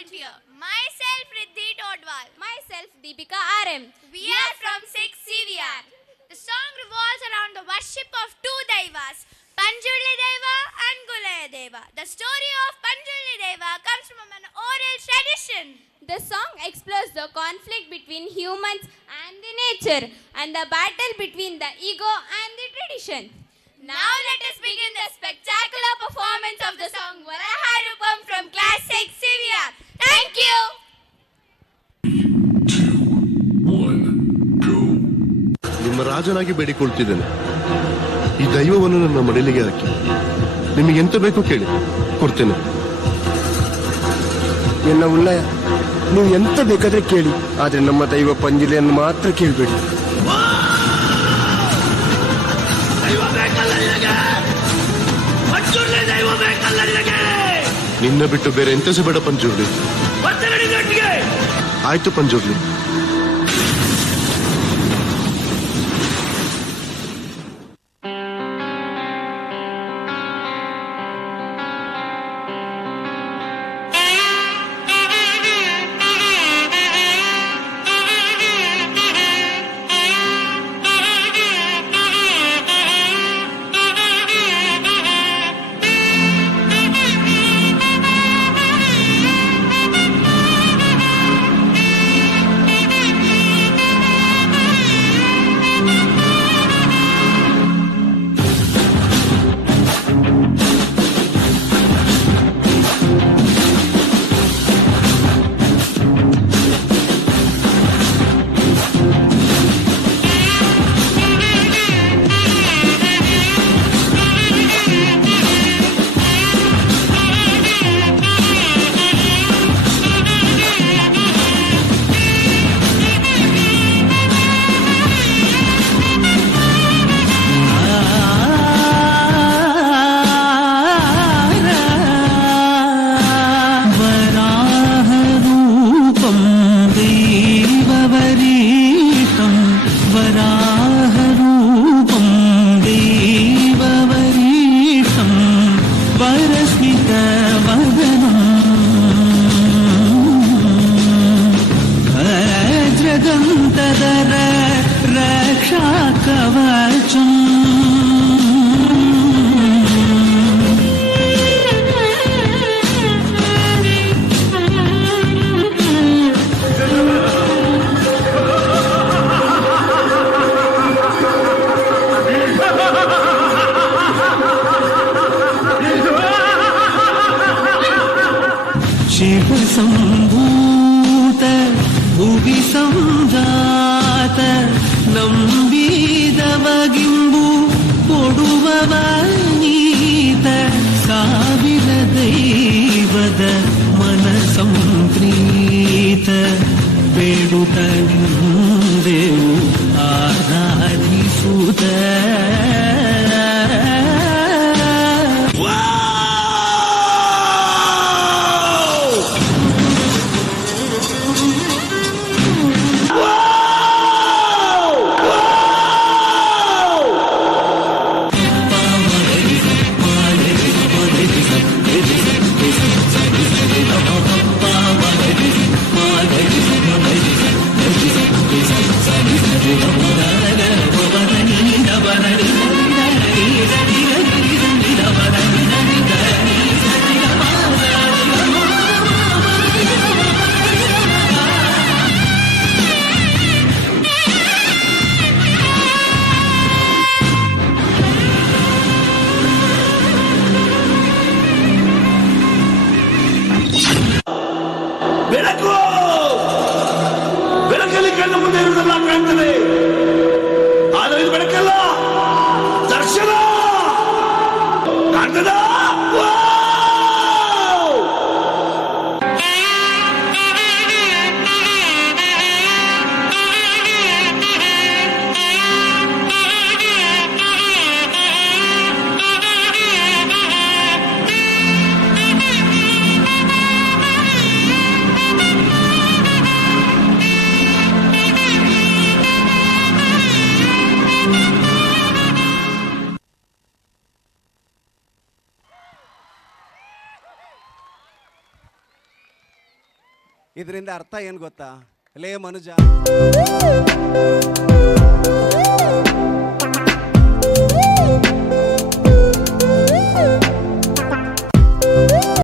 present here. Myself Riddhi Todwal. Myself Deepika RM. We are from 6 CVR. The song revolves around the worship of two Daivas, Panjurli Deva and Gulaya Deva. The story of Panjurli Deva comes from an oral tradition. The song explores the conflict between humans and the nature and the battle between the ego and the tradition. Now let us begin the spectacular performance of the song Varaharupam from class 6 CVR. Thank you. 3, 2, 1, go. ನಿಮ್ಮ ರಾಜನಾಗಿ ಬೇಡಿಕೊಳ್ತಿದ್ದೇನೆ, ಈ ದೈವವನ್ನು ನನ್ನ ಮಡಿಲಿಗೆ ಹಾಕಿ. ನಿಮಗೆ ಎಂತ ಬೇಕು ಕೇಳಿ, ಕೊಡ್ತೇನೆ. ಎಲ್ಲ ಉಳ್ಳಯ, ನೀವು ಎಂತ ಬೇಕಾದ್ರೆ ಕೇಳಿ, ಆದ್ರೆ ನಮ್ಮ ದೈವ ಪಂಜುಲಿಯನ್ನು ಮಾತ್ರ ಕೇಳಬೇಡಿ. ನಿನ್ನ ಬಿಟ್ಟು ಬೇರೆ ಎಂತ ಬೇಡ ಪಂಜುರ್ಲಿ. ಆಯ್ತು ಪಂಜುರ್ಲಿ. ಸಂಭೂತ ಭುವಿ ಸಂಜಾತ ನಂಬಿದವಗಿಂಬು ಕೊಡುವವ ನೀತ ಸಾವಿರ ದೈವದ ಮನ ಸಂಪ್ರೀತ ಬೇಡುತ್ತೇವು ಆರಾಧಿಸುತ್ತ ಬೆಳಕಲ್ಲಿ ಕಣ್ಣು ಮುಂದೆ ಇರುವುದೆಲ್ಲ ಕಾಣ್ತದೆ, ಆದರೆ ಇದು ಬೆಳಕಲ್ಲ, ದರ್ಶನ ಕಾಣ್ತದ. ಇದರಿಂದ ಅರ್ಥ ಏನು ಗೊತ್ತಾ? ಲೇ ಮನುಜ,